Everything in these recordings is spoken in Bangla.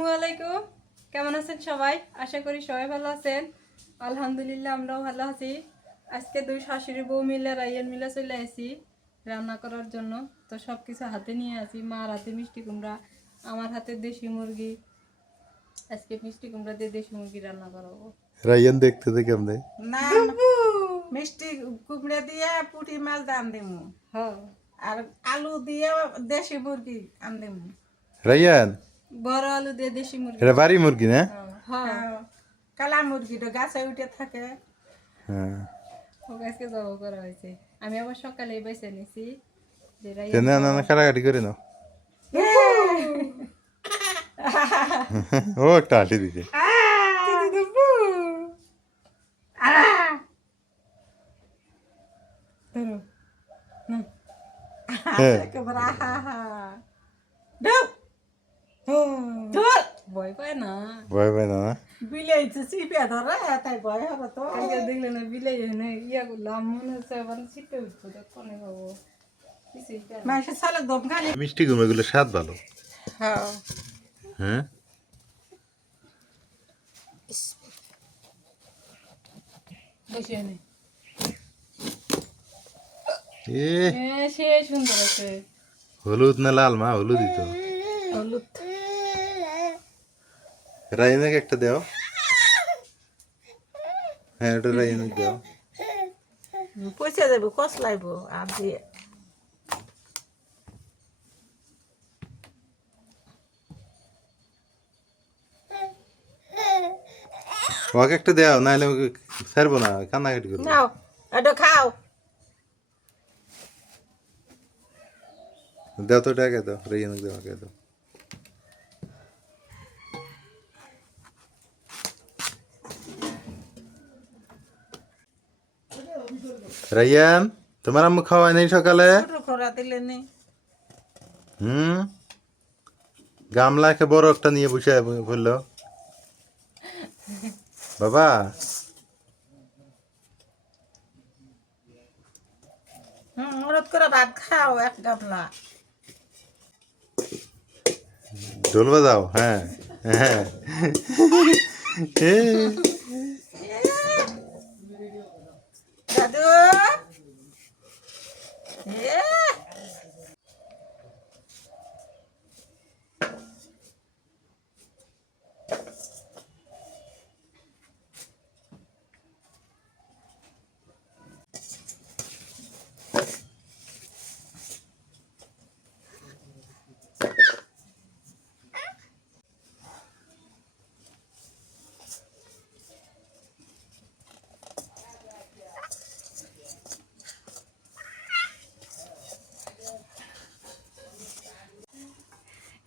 আসসালামু আলাইকুম। কেমন আছেন সবাই? আশা করি সবাই ভালো আছেন। আলহামদুলিল্লাহ আমরাও ভালো আছি। আজকে দুই শাশুড়ি বউ মিলে রাইয়ান মিলে চলে আসি রান্না করার জন্য। তো সব কিছু হাতে নিয়ে আসি মার হাতে মিষ্টি কুমড়া আমার হাতে দেশি মুরগি। আজকে মিষ্টি কুমড়া দিয়ে দেশি মুরগি রান্না করাবো। রাইয়ান দেখতে তো কেমনে? না মিষ্টি কুমড়ে দিয়ে পুঁটি মাছ দান দিমু। হ্যাঁ। আর আলু দিয়ে দেশি মুরগি আন দিমু। রাইয়ান বড় আলু দিয়ে দেশি মুরগি। এটা বাড়ি মুরগি না? হ্যাঁ। কালা মুরগিটা গাছে উঠে থাকে। হ্যাঁ। জব করা হয়েছে। আমি আবার সকালে বেছে নিছি। যে রাইয়ান না না কাটাকাটি করে নাও। ও একটা হাসি দিছে। ধরো। না। ভয় পায় না। ভয় না না? বিলেইছে চিপে ধরে তাই ভয় হবে তো। কালকে দেখলে না বিলাই এনে ইয়া করলাম মনে হচ্ছে আবার ছিটে উঠবো কনে পাবো না। মাসে সালে দম খালি। মিষ্টি কুমড়োগুলো স্বাদ ভালো। হ্যাঁ। হ্যাঁ? বেশি এনে এ সে সুন্দর আছে। হলুদ না লাল মা? হলুদ দিত হলুদ। রাইনাকে একটা দাও। হ্যাঁ ওটা রাইনাকে দাও। পয়সা যাবে কস লাইব আর দিয়ে ওকে একটা দাও নাহলে ওকে ছাড়বো না কান্নাকাটি করব। নাও এটা খাও। দাও তো টাকা দাও রাইয়ানকে দাও আগে দাও। রাইয়ান তোমার আম্মু খাওয়াই নাই সকালে হুম? গামলাকে বড় একটা নিয়ে বসে বলল। বাবা। ভাত খাও এক গামলা। ঢোল বাজাও হ্যাঁ হ্যাঁ এ, দাদু এ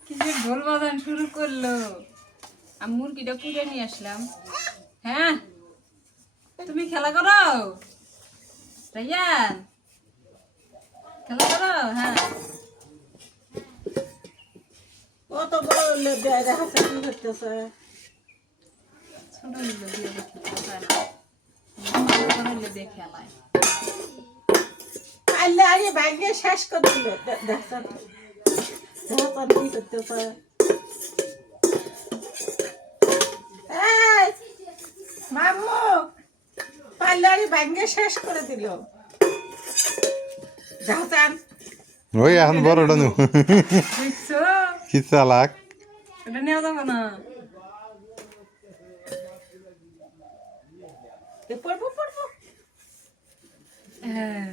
কি যে ঢোল বাজান শুরু করল। আমি মুরগিটা পুড়ে নিয়ে আসলাম। হ্যাঁ? তুমি খেলা করো? রাইয়ান খেলা করো? হ্যাঁ। ও তো বড় কি করতেছে। ছোট দিয়ে খেলায়। আল্লাহ আরে ব্যাগে শেষ করে দিল। দেখছেন এই মামু পাল্লারি ব্যাগে শেষ করে দিল। ওই এখন বড়টা নু কি চালাক? এটা নেওয়া যাবে না। পড়ব পড়ব। হ্যাঁ।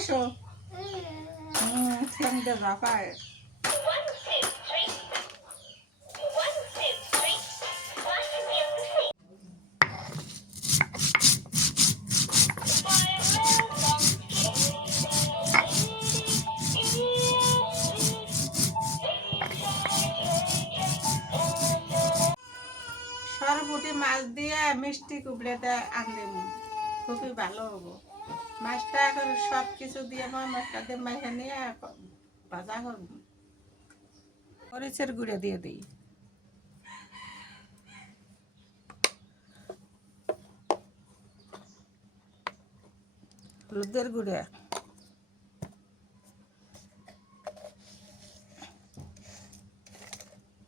সোজায় বসো হুম ঠেংটা রাখায় সরপুটি মাছ দিয়ে মিষ্টি কুবড়েতে আনলিম। খুবই ভালো হব। মাছটা এখন সব কিছু দিয়ে মশলা দিয়ে মাখে নিয়ে ভাজা করব মরিচের গুঁড়ে দিয়ে দিই। হলুদের গুঁড়ে।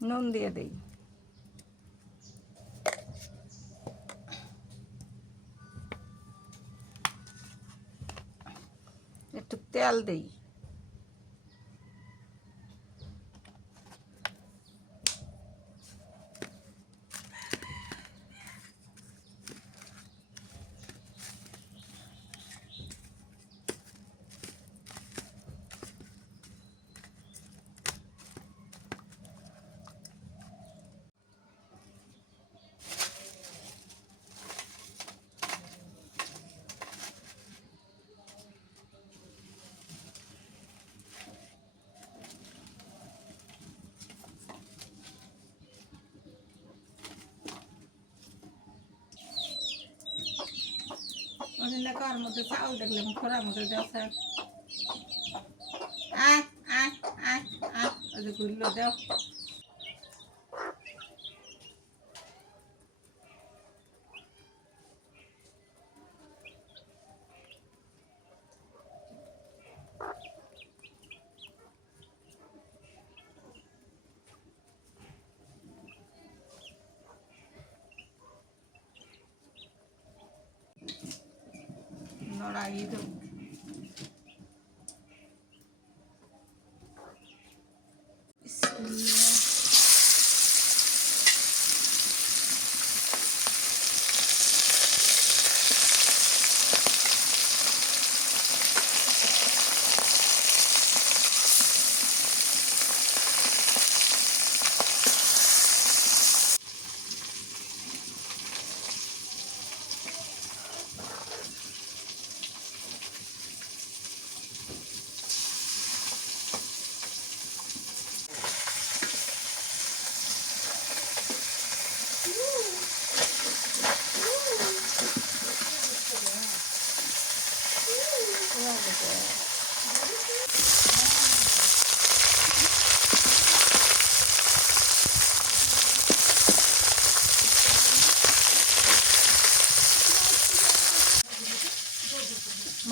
নুন দিয়ে দিই। তেল দিই। অনেক কার মধ্যে চাউল দেখলাম খোরার মধ্যে দেওয়া আহ আয় আয় আয় ওই যে ঘুরলো দেও। saída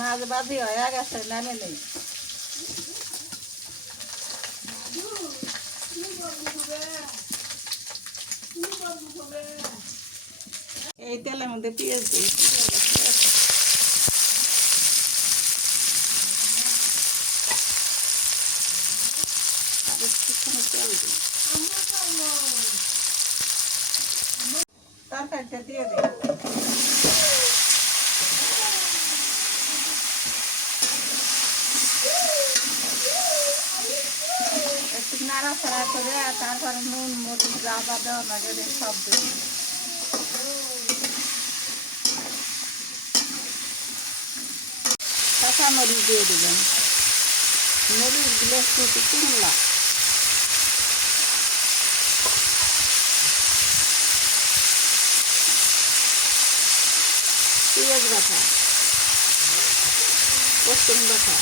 মাছ বাদি হয়ে গেছে নামে নেই। এই তেলের মধ্যে পেঁয়াজ দিই আর একটুখানি তেল দিই তরকারিটা দিয়ে দিই একটু নাড়াচাড়া করে আর তারপরে নুন মরিচ আদা দেওয়া লাগে রে সব দিই কাঁচা মরিচ দিয়ে দিলাম। মরিচগুলো একটু কুমলা পেঁয়াজ বাটা রসুন বাটা।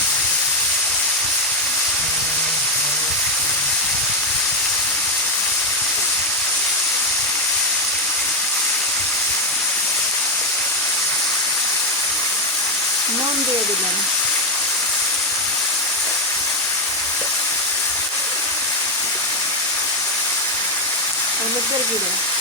নুন দিয়ে দিলাম। হলুদের গুঁড়ো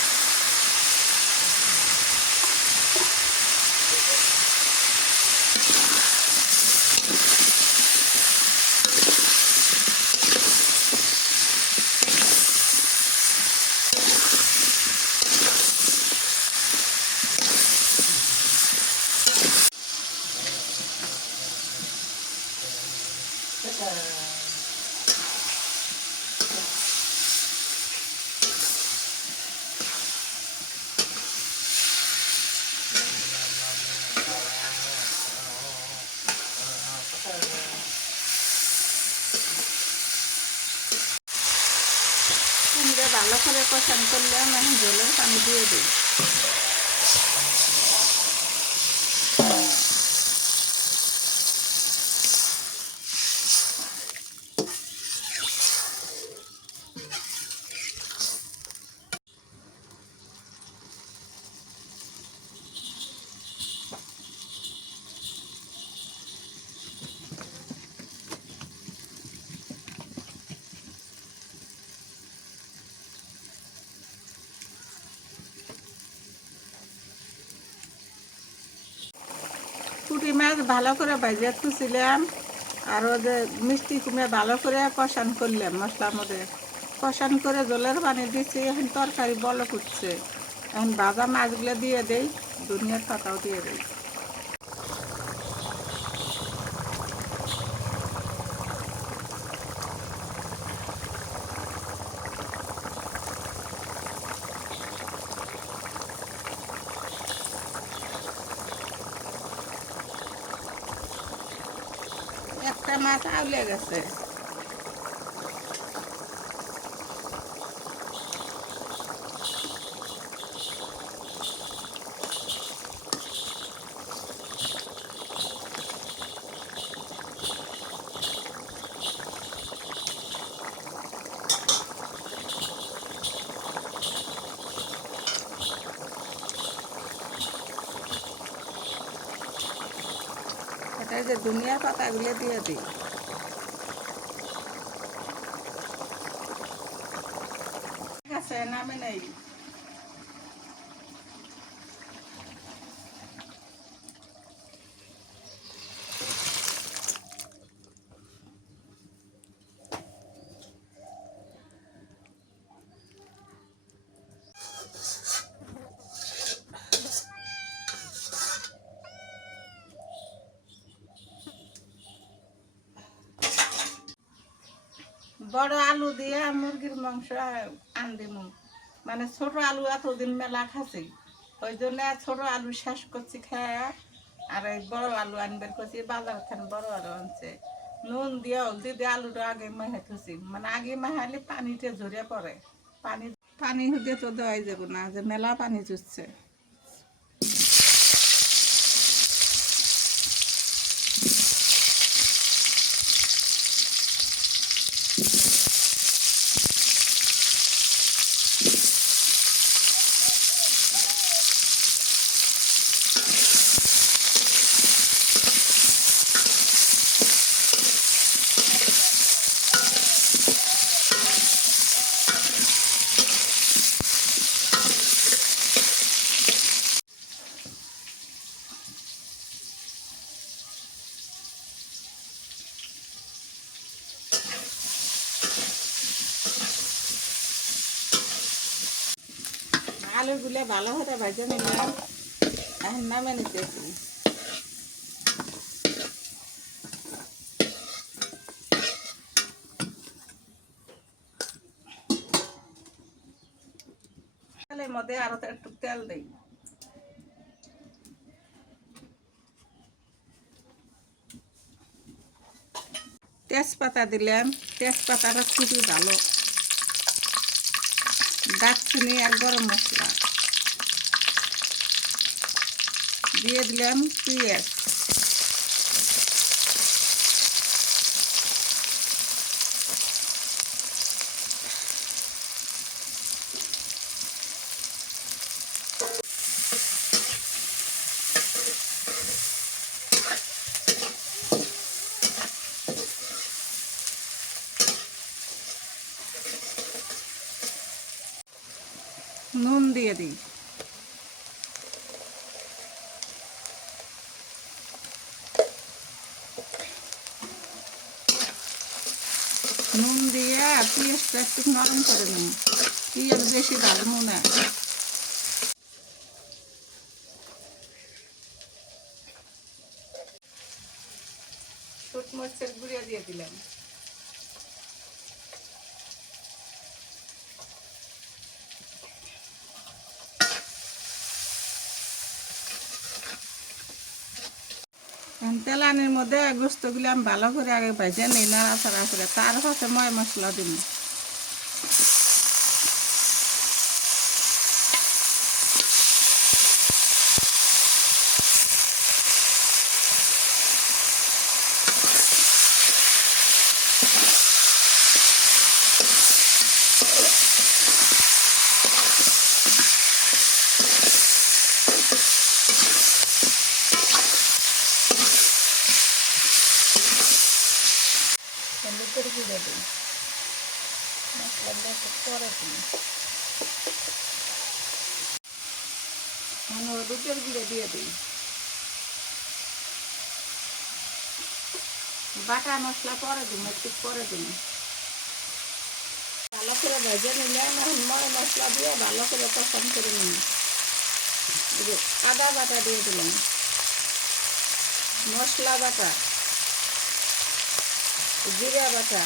জলের পানি দিয়ে দিই পুঁটি মাছ ভালো করে ভাজিয়ে তুছিলাম আর যে মিষ্টি কুমে ভালো করে কষান করলাম, মশলার মধ্যে। কষান করে জলের পানি দিচ্ছি এখন তরকারি বলো ফুটছে এখন ভাজা মাছগুলো দিয়ে দেই দুনিয়ার পাতাও দিয়ে দেই একটা মাছ আউলে গেছে এটা যে দুনিয়ার পাতাগুলো দিয়ে দিই ঠিক আছে নামে নেই বড় আলু দিয়ে মুরগির মাংস আন দিমু মানে ছোট আলু এতদিন মেলা খাচ্ছি ওই জন্য ছোট আলু শেষ করছি খায় আর এই বড় আলু আনবের করছি বাজার খান বড় আলু আনছে। নুন দিয়ে, হলদি দিয়ে আলুটা আগে মাহে থুছি মানে আগে মাহালে পানিতে ঝরে পড়ে। পানি পানি দিয়ে তো দেওয়াই যাব না, যে মেলা পানি চুচ্ছে আলুগুলো ভালো করে ভাজে নিলাম এখন নামে নিতেছি তেলের মধ্যে আরও একটু তেল দিই। তেজপাতা দিলাম। তেজপাতাটা খুবই ভালো। দারচিনি আর গরম মশলা। দিয়ে দিলাম পেঁয়াজ। নুন দিয়ে দিই। নুন দিয়ে পেঁয়াজটা একটু নরম করে নেব। পেঁয়াজ বেশি ভালো না শুট মরিচের গুঁড়িয়া দিয়ে দিলাম। তেলানির মধ্যে গোস্তগুলি আমি ভালো করে আগে ভেজে নিই, নাড়াচাড়া করে। তার পাশে ময় মশলা দিন জিরে দিই মশলা দিয়ে একটু পরে দিই এখন হলুদের গুঁড়ো দিয়ে দিই বাটা দিন একটু পরে দিন ভালো করে ভেজে নিলে এখন ময় মশলা দিয়ে ভালো করে পছন্দ করে নিন আদা বাটা দিয়ে দিলাম। মশলা বাটা, জিরা বাটা।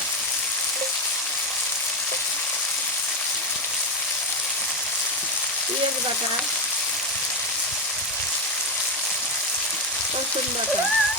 পেঁয়াজ বাটা, রসুন বাটা।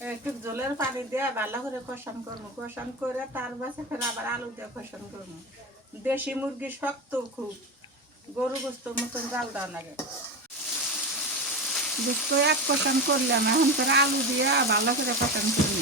একটু জলের পানি দিয়ে ভালো করে কষান করব। কষান করে তার পাশে ফের আবার আলু দিয়ে কষান করব। দেশি মুরগি শক্ত খুব। গরু গোস্ত মতন জাল দেওয়া লাগে। গোস্ত এক কষান করলাম, এখন করে আলু দিয়ে ভালো করে কষান করব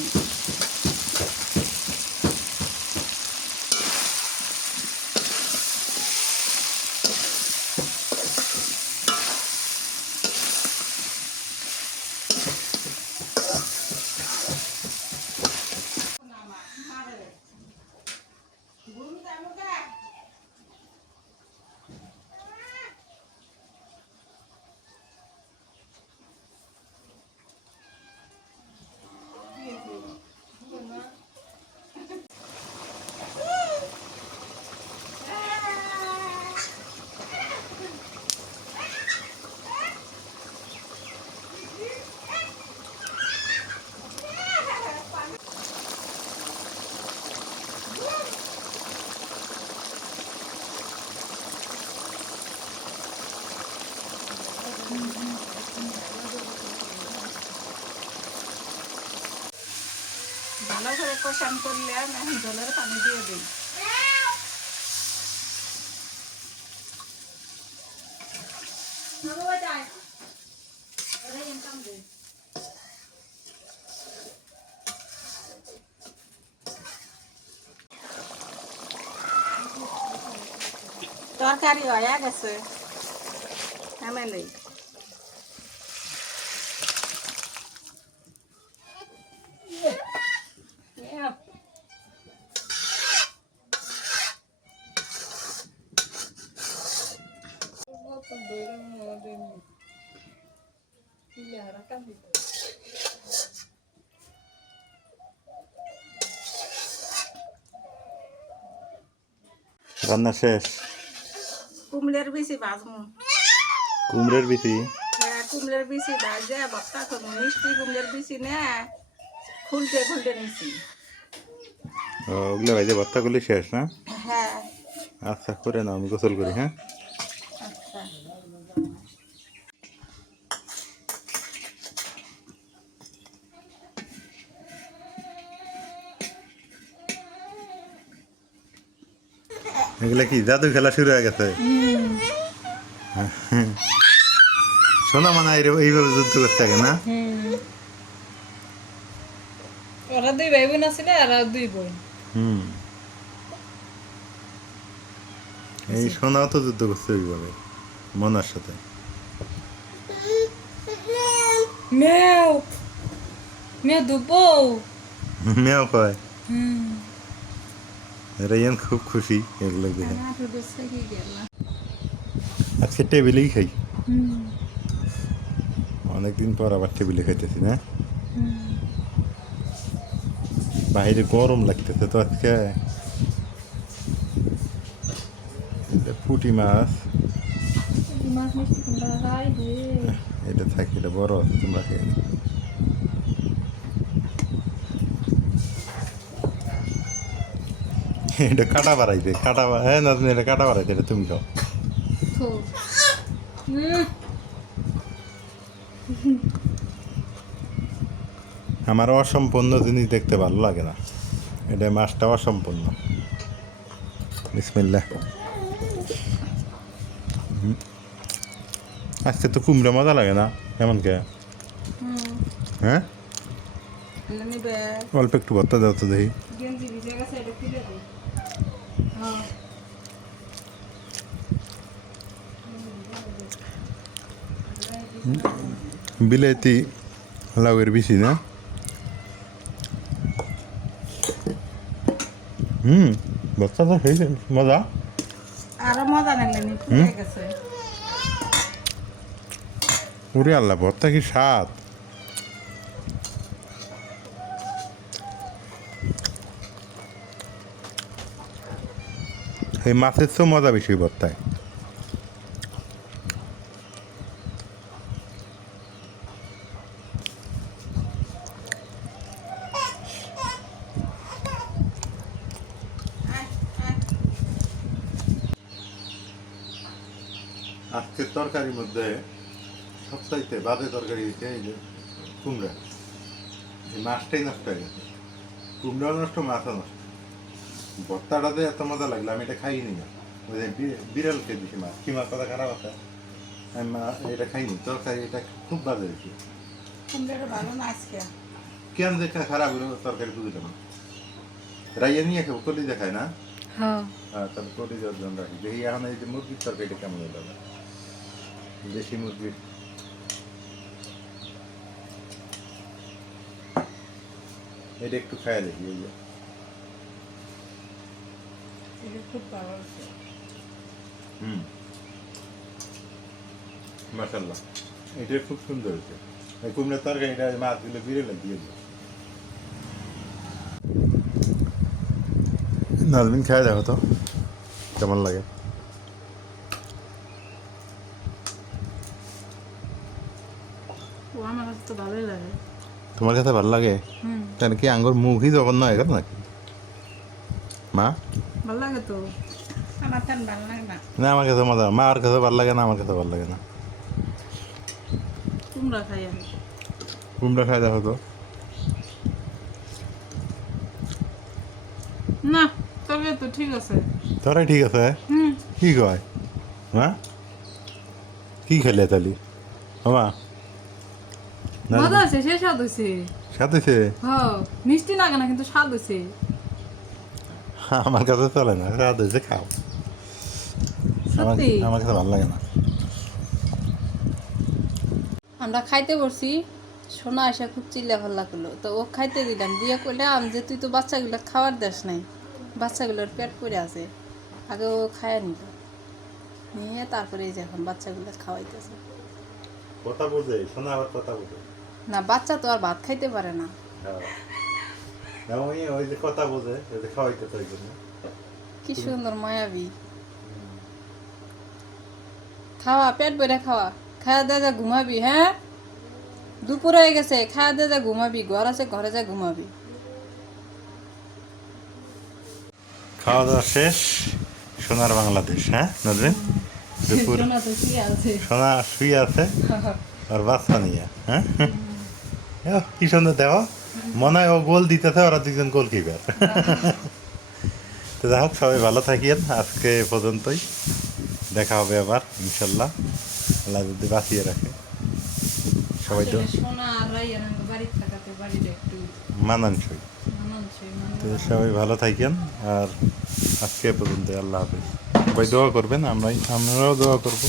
ভালো করে কষান করলে আমি এখন জলের পানি দিয়ে দিই। তরকারি হয়ে গেছে। আমি নেই রান্না শেষ? কুমড়ের বেশি ভাজমু কুমড়ের বিচি? হ্যাঁ কুমড়ের বিচি ভাজে বক্তা করব মিষ্টি কুমড়ের বিচি নে খুলতে খুলতে নিছি। ওগুলো ভাইজে ভর্তা করলে শেষ না? হ্যাঁ। আচ্ছা করে নাও আমি গোসল করি হ্যাঁ? আচ্ছা। এগুলা কি জাদু খেলা শুরু হয়ে গেছে? শোনা মানে এইভাবে যুদ্ধ করতে থাকে না? ওরা দুই ভাই বোন আছিল আর দুই বোন। হুম। এই সোনাও তো যুদ্ধ করছে ওইভাবে মনার সাথে। মেও মেও দুবো। মেয়েও কয়? হুম। রেয়ান খুব খুশি এগুলো দেখে আজকে টেবিলেই খাই। অনেকদিন পর আবার টেবিলে খাইতেছি না? বাইরে গরম লাগতেছে তো আজকে। পুঁটি মাছ। এটা থাকি এটা বড় তোমরা খেয়ে এটা কাটা বাড়াইছে কাটা হ্যাঁ না এটা কাটা বাড়াইছে এটা তুমি খাও আমার অসম্পূর্ণ জিনিস দেখতে ভালো লাগে না। এটা মাছটা অসম্পূর্ণ বিসমিল্লা আজকে তো কুমড়া মজা লাগে না এমন কে হ্যাঁ অল্প একটু ভর্তা দাও তো দেখি বিলেতি লাউয়ের বেশি না হুম ভর্তা তো হয়েছে মজা আরও মজা লাগলেনি গেছে উরে আল্লাহ ভর্তা কি স্বাদ এই মাছের তো মজা বেশি ভর্তায়। আজকের তরকারির মধ্যে সবচাইতে বাদে তরকারি হচ্ছে এই যে কুমড়া। এই মাছটাই নষ্ট হয়ে গেছে। কুমড়াও নষ্ট, মাছও নষ্ট। ভর্তাটাতে এত মজা লাগল আমি এটা খাইনি। না ওই যে বি- বিড়াল খেয়ে দিছি মাছ কি মাছ কথা খারাপ আছে। আমি মা- এটা খাইনি তরকারি এটা খুব বাজে হয়েছে। কুমড়ের ভালো না আজকে? কেন যে খা- খারাপ হলো তরকারি বুঝলাম না রাইয়া নিয়ে খাব কলি দেখায় না? হ্যাঁ। হ্যাঁ তাহলে কলি জন্য রাখি। দেখি এখন এই যে মুরগির তরকারিটা কেমন হলো। দেশি মুরগির। এটা একটু খাইয়া দেখি এই যে। এটা খুব ভালো হয়েছে হুম। মাসাল্লাহ এটা খুব সুন্দর হয়েছে। এই কুমড়ার তরকারি এটা মাছগুলো বিরে লাগিয়ে দিল নাজমিন খায় দেখো তো। কেমন লাগে? তোমার কাছে ভালো লাগে? হুম। কি আঙ্গুর মুখই জঘন্য হয়ে গেল নাকি? মা? তো আমার তেন ভালো লাগে না। না আমার কাছে মজা মা আর কাছে ভালো লাগে না আমার কাছে ভালো লাগে না। কুমড়া খাই আমি। কুমড়া খায় দেখো তো। না তবে তো ঠিক আছে। তোরাই ঠিক আছে? হুম। কি কয়? হ্যাঁ কি খেলে তালি? মামা? মজা আছে সে স্বাদ হয়েছে সাথে সে হ্যাঁ মিষ্টি লাগে না কিন্তু স্বাদ হয়েছে আমার কাছে চলে না রাত হয়েছে খাও আমার আমার কাছে ভালো লাগে না। আমরা খাইতে বসছি সোনা এসে খুব চিল্লা ফাল্লা করল। তো ও খাইতে দিলাম দিয়ে করলাম যে তুই তো বাচ্চাগুলো খাওয়ার দেস নাই বাচ্চাগুলোর পেট পড়ে আছে আগে ও খায় নিল। নিয়ে তারপরে এই যে এখন বাচ্চাগুলো খাওয়াইতেছে। কথা বোঝে শোনা আবার কথা বোঝে। না বাচ্চা তো আর ভাত খাইতে পারে না। ওই ওই যে কথা বোঝে ওই যে খাওয়াইতে তো ওই জন্য কি সুন্দর মায়াবী খাওয়া পেট ভরে খাওয়া খাওয়া দে যা ঘুমাবি হ্যাঁ দুপুর হয়ে গেছে খাওয়া দে যা ঘুমাবি ঘর আছে ঘরে যা ঘুমাবি খাওয়া দাওয়া শেষ সোনার বাংলাদেশ হ্যাঁ নজরিন দুপুর সোনা আছে শুয়ে আছে আর বাচ্চা নিয়ে হ্যাঁ কি সুন্দর দেখো মনে হয় ও গোল দিতেছে ওরা দুজন গোল কিপার তো যাই হোক সবাই ভালো থাকিয়েন আজকে পর্যন্তই। দেখা হবে আবার ইনশাল্লাহ আল্লাহ যদি বাঁচিয়ে রাখে। সবাই তো মানানসই। তো সবাই ভালো থাকেন। আর আজকে পর্যন্ত আল্লাহ হাফিজ। সবাই দোয়া করবেন আমরাই আমরাও দোয়া করব।